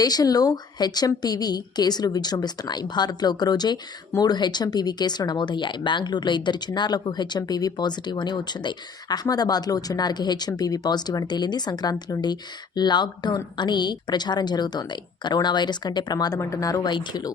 దేశంలో హెచ్ఎంపీవీ కేసులు విజృంభిస్తున్నాయి. భారత్లో ఒకరోజే 3 హెచ్ఎంపీవీ కేసులు నమోదయ్యాయి. బెంగళూరులో 2 చిన్నారులకు హెచ్ఎంపీవీ పాజిటివ్ అని వచ్చింది. అహ్మదాబాద్లో చిన్నారికి హెచ్ఎంపీవీ పాజిటివ్ అని తేలింది. సంక్రాంతి నుండి లాక్డౌన్ అని ప్రచారం జరుగుతోంది. కరోనా వైరస్ కంటే ప్రమాదం అంటున్నారు వైద్యులు.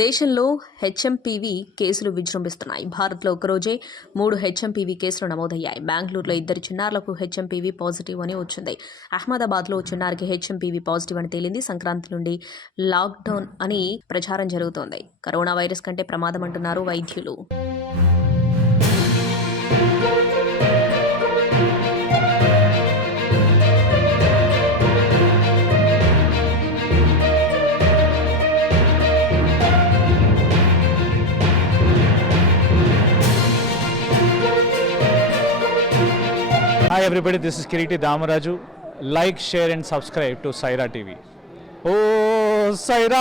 దేశంలో హెచ్ఎంపీవీ కేసులు విజృంభిస్తున్నాయి. భారత్లో ఒకరోజే 3 హెచ్ఎంపీవీ కేసులు నమోదయ్యాయి. బెంగళూరులో 2 చిన్నారులకు హెచ్ఎంపీవీ పాజిటివ్ అని వచ్చింది. అహ్మదాబాద్లో చిన్నారికి హెచ్ఎంపీవీ పాజిటివ్ అని తేలింది. సంక్రాంతి నుండి లాక్డౌన్ అని ప్రచారం జరుగుతోంది. కరోనా వైరస్ కంటే ప్రమాదం అంటున్నారు వైద్యులు. Hi everybody, this is Kiriti Damaraju. Like, share and subscribe to Saira TV. Oh, Saira!